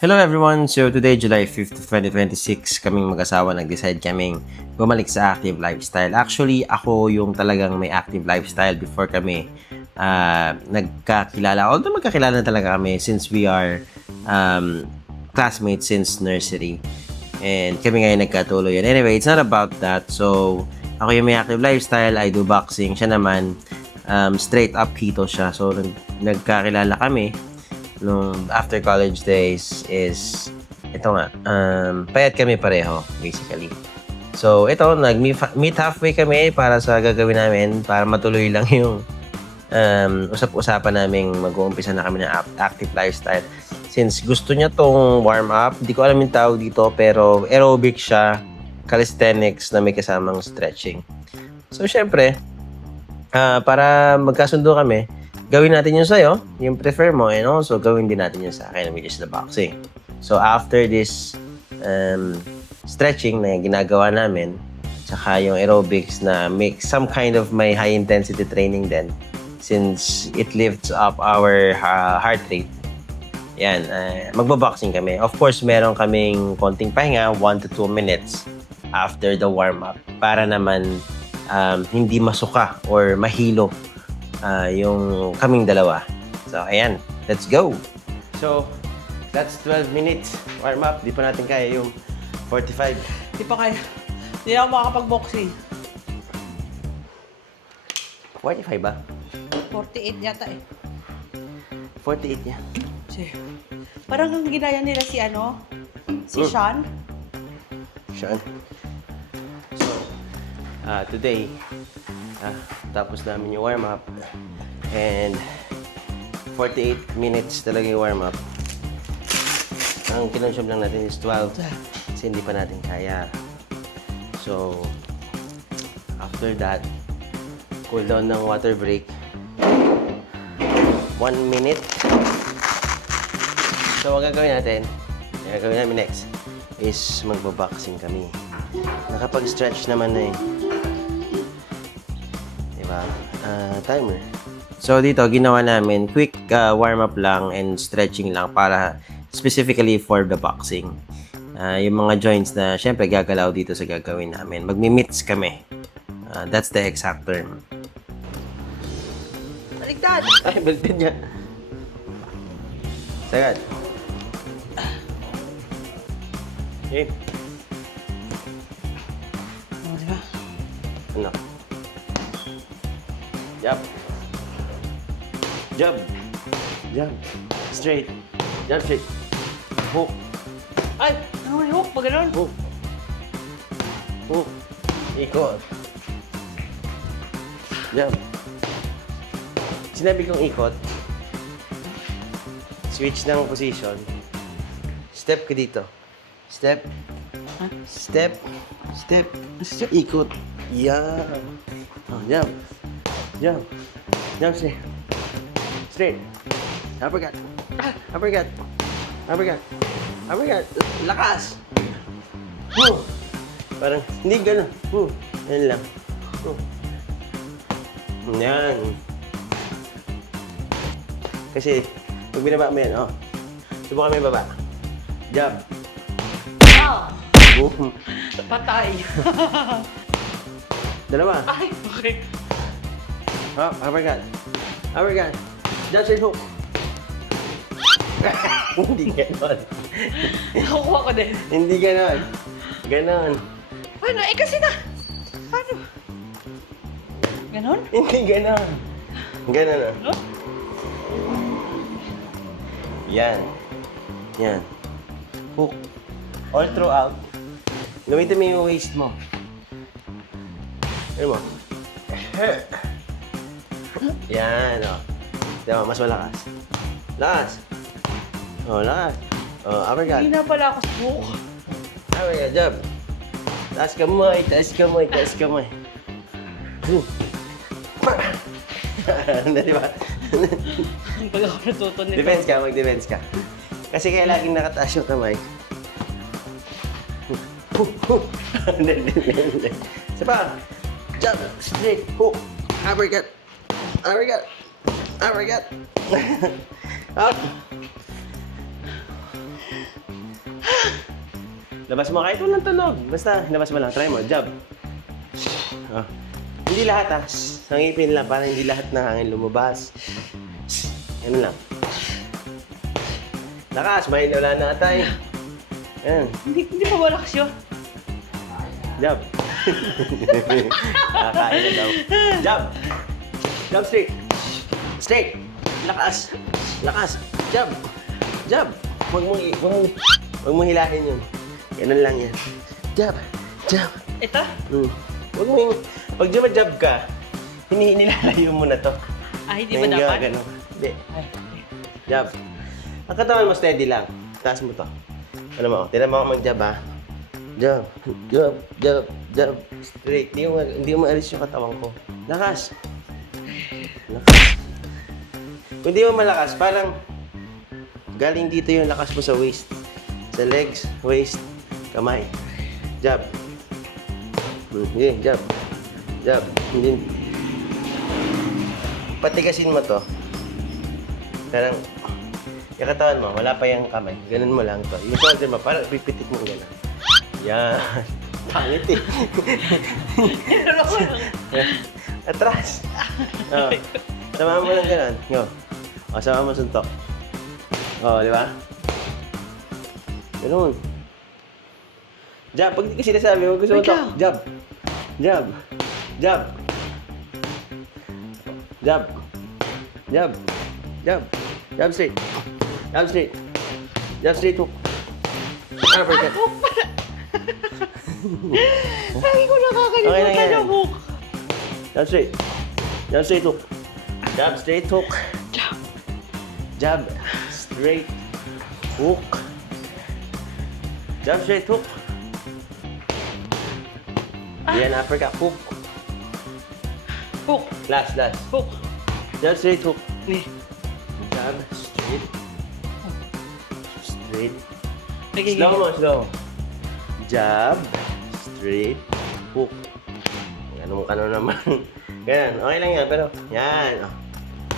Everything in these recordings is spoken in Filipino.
Hello everyone! So today, July 5th, 2026, kaming mag-asawa nag-decide kaming bumalik sa active lifestyle. Actually, ako yung talagang may active lifestyle before kami nagkakilala. Although magkakilala na talaga kami since we are classmates since nursery. And kami ngayon nagkatuloy. And anyway, it's not about that. So, ako yung may active lifestyle, I do boxing. Siya naman, straight up keto siya. So, nagkakilala kami nung after college days is ito nga, payat kami pareho basically. So ito, nag-meet halfway kami para sa gagawin namin para matuloy lang yung usap-usapan naming mag-uumpisa na kami ng active lifestyle. Since gusto niya tong warm up, hindi ko alam yung tawag dito pero aerobic siya, calisthenics na may kasamang stretching. So syempre, para magkasundo kami, gawin natin yung sa'yo, yung prefer mo, and also gawin din natin yung sa akin, which is the boxing. So, after this stretching na ginagawa namin, tsaka yung aerobics na make some kind of may high-intensity training din, since it lifts up our heart rate, yan, magbaboxing kami. Of course, meron kaming konting pahinga, 1 to 2 minutes after the warm-up, para naman hindi masuka or mahilo yung kaming dalawa. So, ayan. Let's go! So, that's 12 minutes warm up. Di pa natin kaya yung 45. Di pa kaya. Hindi na ako makakapag-boxing. 45 ba? 48 yata eh. 48 niya. Parang ang ginaya nila si si Sean. Sean. So, today, tapos namin yung warm up. And 48 minutes talaga yung warm up. Ang kinonsume lang natin is 12 kasi hindi pa natin kaya. So, after that, cool down ng water break. 1 minute. So, ang gagawin namin next is magbaboxing kami. Nakapag-stretch naman na eh. Diba? Timer. So, dito, ginawa namin quick warm-up lang and stretching lang para specifically for the boxing. Yung mga joints na, syempre, gagalaw dito sa gagawin namin. Magmi-mitts kami. That's the exact term. Baligtad! Ay, baliktad niya. Sagad. Okay. Diba? Ano? Jab. Jab. Jab. Straight. Jab straight. Hook. Ay! Ano yung hook? Pag ganun? Hook. Hook. Ikot. Jab. Sinabi kong ikot. Switch ng position. Step ka dito. Step. Huh? Step. Step. Step. Ikot. Yan. Oh, jab. Jump. Jump straight. Straight. Uppercut. Uppercut. Uppercut. Uppercut. Lakas. Parang hindi ganun. Yan lang. Yan. Kasi, pag binaba mo yan, subukan mo yung baba. Jump. Ah! Patay. Dalawa. Ay! Okay. Uppercut. Uppercut. Jump straight hook. Hindi ganon. Nakukuha ko din. Hindi ganon. Ganon. Ano? Eh kasi na! Paano? Ganon? Hindi ganon. Ganon ah. No? Yan. Yan. Hook. All throughout. Gamitin mo yung waist mo. Ano mo? Yan, Diba, mas malakas. Lakas. Lakas. Uppercut. Hindi na pala ako sa hook. Uppercut, jab. Taas kamay, taas kamay, taas kamay. Diba? Hindi ako natuto nito. Defense ka, mag-defense ka. Kasi kaya laging nakataas yung kamay. Isa pa. Jump, straight, hook, uppercut, uppercut, uppercut. Up. Labas mo kahit walang tunog. Basta, labas mo lang. Try mo. Jab. Oh. Hindi lahat ha. Sa ngipin lang. Para hindi lahat ng hangin lumabas. Yan lang. Lakas. May wala na atay. Yan. Hindi pa malakas yun. Jab. Nakakain na daw. Jab. Jab straight. Straight. Lakas. Lakas. Jab. Jab. Huwag mong hilahin yun. Ganun lang yan. Jab. Jab. Ito? Huwag mo yung... Pag jumajab ka, nilalayo mo na to. Hindi ba dapat? Ganun. Hindi. Jab. Ang katawan mo steady lang. Taas mo to. Ano mo? Tinan mo ako mag-jab ha. Jab. Jab. Jab. Jab. Straight. Hindi mo maalis yung katawan ko. Lakas. Lakas. Kung di mo malakas, parang galing dito yung lakas mo sa waist. Sa legs, waist, kamay. Jab. Okay, jab. Jab. Hindi. Patigasin mo to. Parang, yung katawan mo, wala pa yung kamay. Ganun mo lang to. Yung shoulder mo, parang pipitik mo gano'n. Yan. Pangit eh. Atras. Oh. Samahan mo lang gano'n. Yo. O, samahan mo suntok. O, di ba? Ganun. Jab. Pag di ka sinasabi, huwag gusto mo to. Jab. Jab. Jab. Jab. Jab. Jab. Jab straight. Jab straight. Jab straight hook. Uppercut. Lagi ko nakakalimutan yung hook. Jab straight. Jab straight hook. Jab straight hook. Jab. Jab straight hook. Jab straight hook. Yan, uppercut. Hook. Hook. Last. Hook. Jab straight hook. Ni. Jab straight. Straight. Nagiging. Slow mo, slow. Jab straight hook. Ganun ka na naman. Ganyan. Okay lang yan, pero yan. Oh.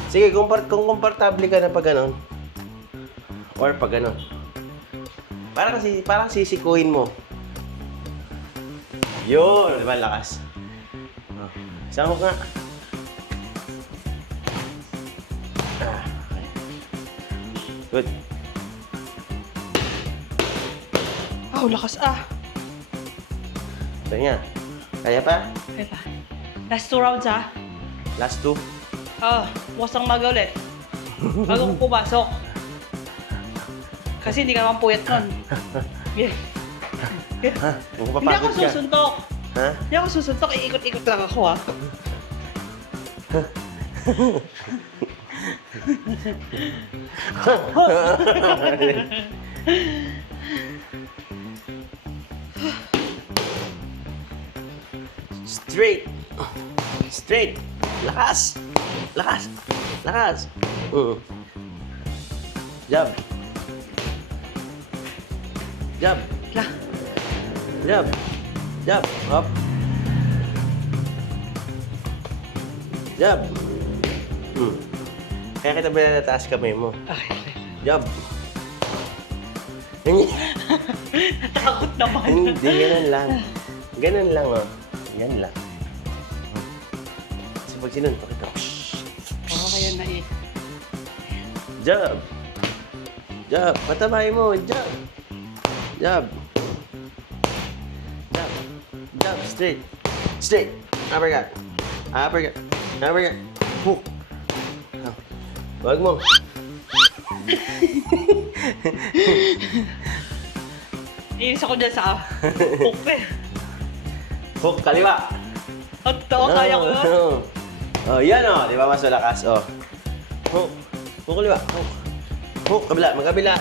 Sige, kung komportable ka na pag ganon. Or pag ganon. Parang sisikuhin mo. Yun, di ba lakas? Oh. Isang hook nga. Okay. Good. Lakas Ito nga. Kaya pa? Okay pa. Last 2 rounds Last two. bukas ang maga ulit. Bago ko pumasok. Kasi hindi ka naman puyat nun. Yeah. Ha? Kung Hindi ako papagod ka. susuntok. Ha? Hindi ako susuntok. Iikot-ikot lang ako Straight. Straight. Lakas. Lakas. Lakas. Jab. Jab. Lah. Jab. Jab. Up. Jab. Kaya kita binalataas kamay mo. Okay. Jab. Hindi. Natakot naman. Hindi, ganun lang. Ganun lang, oh. Yan lang. Kasi pag sinuntok ito, Kaya na eh. jab. Jab. Patabay mo. Jab. Jab. Jab. Jab. Straight. Straight. Uppercut. Uppercut. Uppercut. Hook. Oh. Wag mo. Iinis ako dyan sa hook eh. Hook kaliwa. Totoo, kaya ko yun. Oh, yan oh. Di ba mas malakas? Oh. Hook. Hook kaliwa. Hook. Hook. Kabila. Magkabila.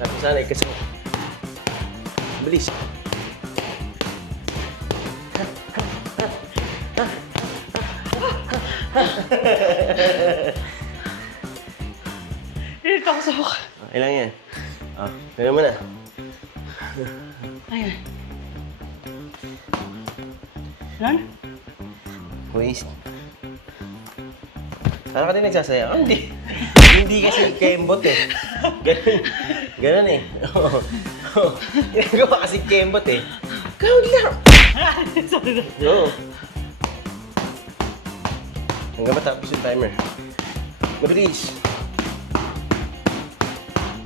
Tapos sana kasi. Bilis. Dito ako sa hook. Okay lang yan. Oh, gano'n mo na. Ayun. Yan? Waist. Ano ka din nagsasayaw? Oh, hindi. Hindi kasi kembot eh. Ganun eh. Oo. Ginagawa kasi kembot eh. Count lang. Oo. Hanggang matapos yung timer. Mabilis.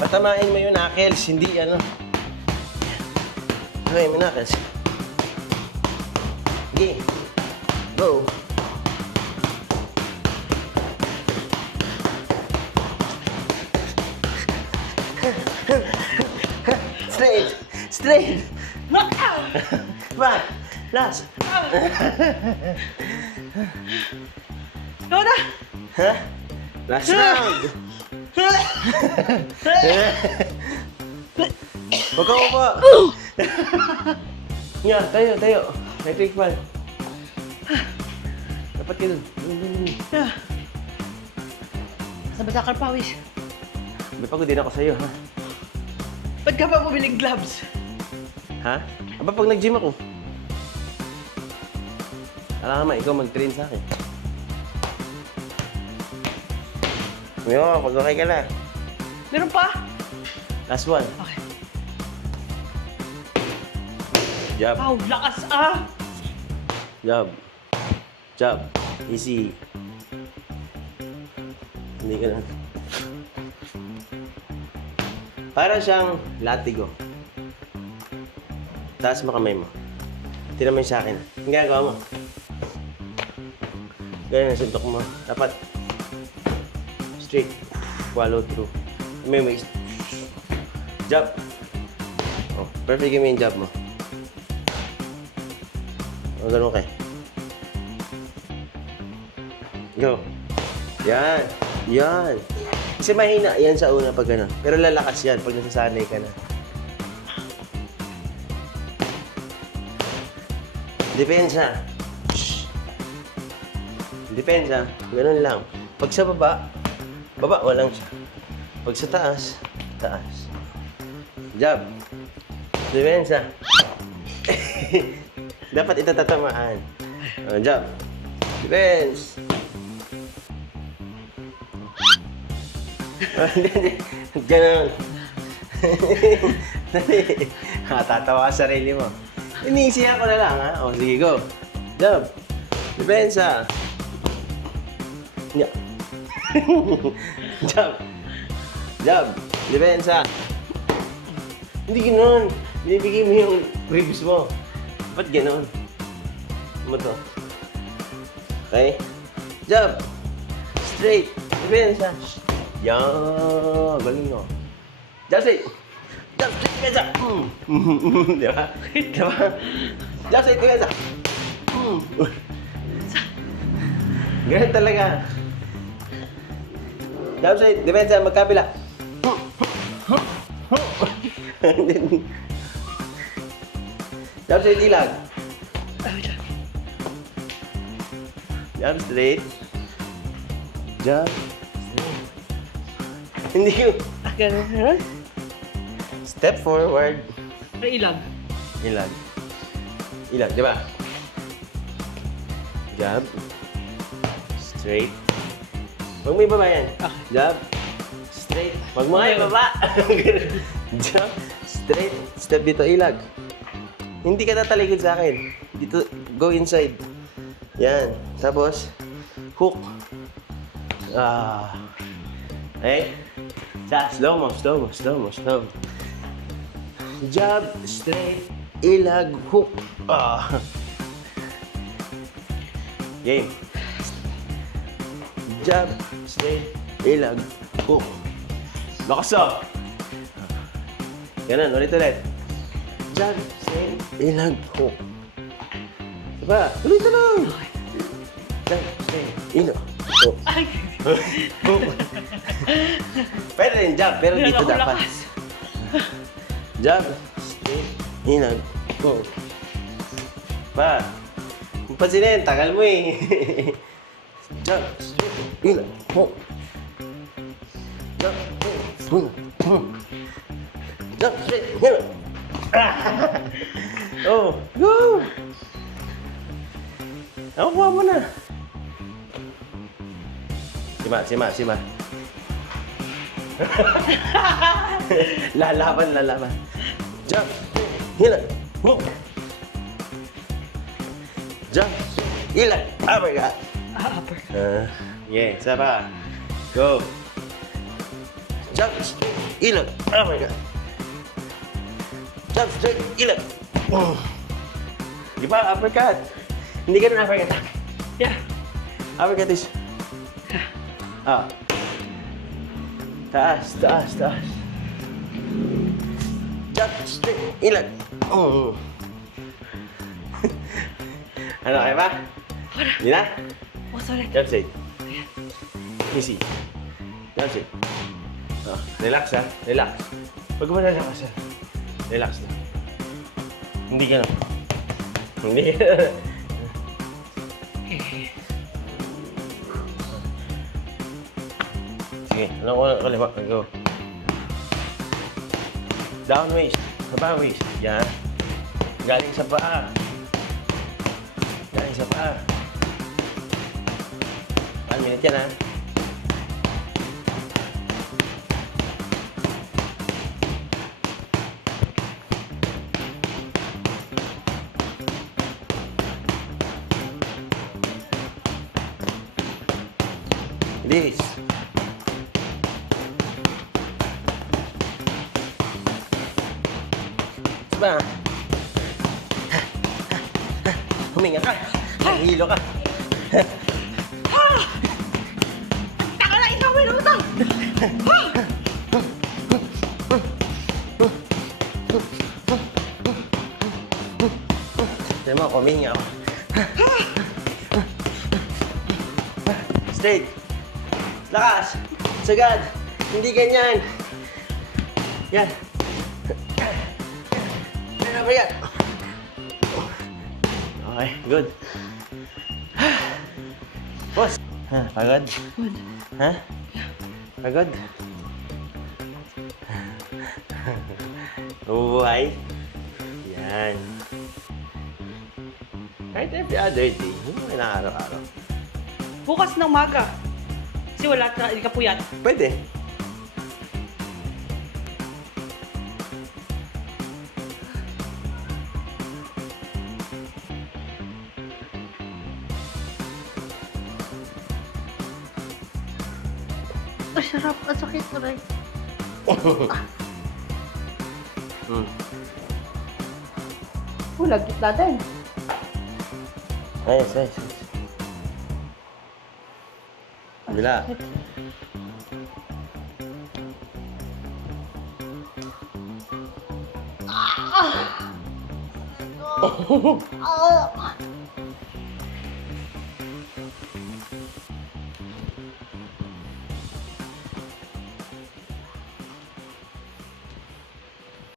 Patamain mo yung knuckles, hindi ano. Okay, may knuckles. Okay. Go. Straight. Straight. Back. Last. Ikaw na! Ha? Last round. Huwag ka upa. Nga, tayo. May take one. Dapat ka dun. Sa Basakar Pawis. May pagod din ako sa'yo, ha? Ba't ka pa bumiling gloves? Ha? Aba, pag nag-gym ako. Alam ka ikaw mag-train sa akin. Yo, pag okay ka na. Meron pa? Last one. Okay. Jab. Wow, lakas ah! Jab. Jab. Easy. Hindi ka na. Para siyang latigo. Taas mo kamay mo. Tira mo yung sa akin. Ang ginagawa mo. Ganyan ang suntok mo. Dapat. Straight. Follow through. May jab. Oh, perfect yung main jab mo. O, ganun kay. Go. Yan. Yan. Kasi mahina yan sa una pag gano'n. Pero lalakas yan pag nasasanay ka na. Depensa. Depensa. Ganun lang. Pag sa baba, baba, walang siya. Pag sa taas, taas. Jab. Depensa. Dapat itatatamaan. Jab. Defense. Ganun. Tatawa ka sa sarili mo. Iniisihan ko na lang, ha? O, sige, go. Jab. Depensa. Yeah. Jab. Jab. Depensa. Hindi gano'n. Binibigay mo yung ribs mo. Ba't gano'n? Ano to? Okay? Jab. Straight. Depensa. Yan. Galing mo. Jab straight. Jab straight. Depensa. Di ba? Di ba? Jab straight. Depensa. Ganun talaga. Jab straight. Depensa. Magkabila. Jab straight. Ilag. Jab straight. Jab. Hindi ko. Ganun. Step forward. Ay, ilag. Ilag. Ilag, di ba? Jab. Straight. Huwag mo ibaba yan. Jab. Straight. Huwag mo nga ibaba. Jab. Straight. Step dito, ilag. Hindi ka tatalikod sa akin. Dito, go inside. Yan. Tapos, hook. Okay? Slow mo. Jab, straight, ilag, hook. Game. Jab, straight, ilag, hook. Lakas ah! Ganun, ulit. Jab, straight, ilag, hook. Diba? Ulit lang! Jab, straight, ilag, hook. Pwede rin jab, pero dito dapat. Jab, straight, inag, go. Pa, pansinin, tagal mo eh. Jab, straight, inag, go. Jab, straight, jab, straight, inag. Oh, go! Nakukuha mo na. Sima. Lalaban. Jump. Hila. Move. Jump. Hila. Uppercut. Upper. Yeah, isa pa. Go. Jump. Hila. Uppercut. Jump straight. Hila. Di ba? Uppercut. Hindi ganun uppercut. Yeah. Uppercut is... Taas. Jump straight. Ilan. Ano, kaya ba? Hindi na? Oh, sorry. Jump straight. Easy. Jump straight. Relax ha. Relax. Pag malalakas ha. Relax na. Hindi ka na. Hindi ka na. Sige, anong unang kaliwa? Go. Down waist. Baba waist. Yan. Galing sa paa. Galing sa paa. 1 minute yan, ha? This. Diba? Huminga ka. Hilo ka. Taka na, ikaw may lutang! Sabi mo, huminga ako. Straight. Lakas. Sagad. Hindi ganyan. Yan. Ano ba yan? Okay, good. Boss. Pagod? Good. Ha? Pagod? Nabubuhay? Yan. Kahit every other day, hindi mo kailangan araw-araw. Bukas ng umaga. Kasi wala ka, hindi ka puyat. Pwede. Ay, sarap. Ang sakit ko rin. Lagkit natin. Ayos. Bila.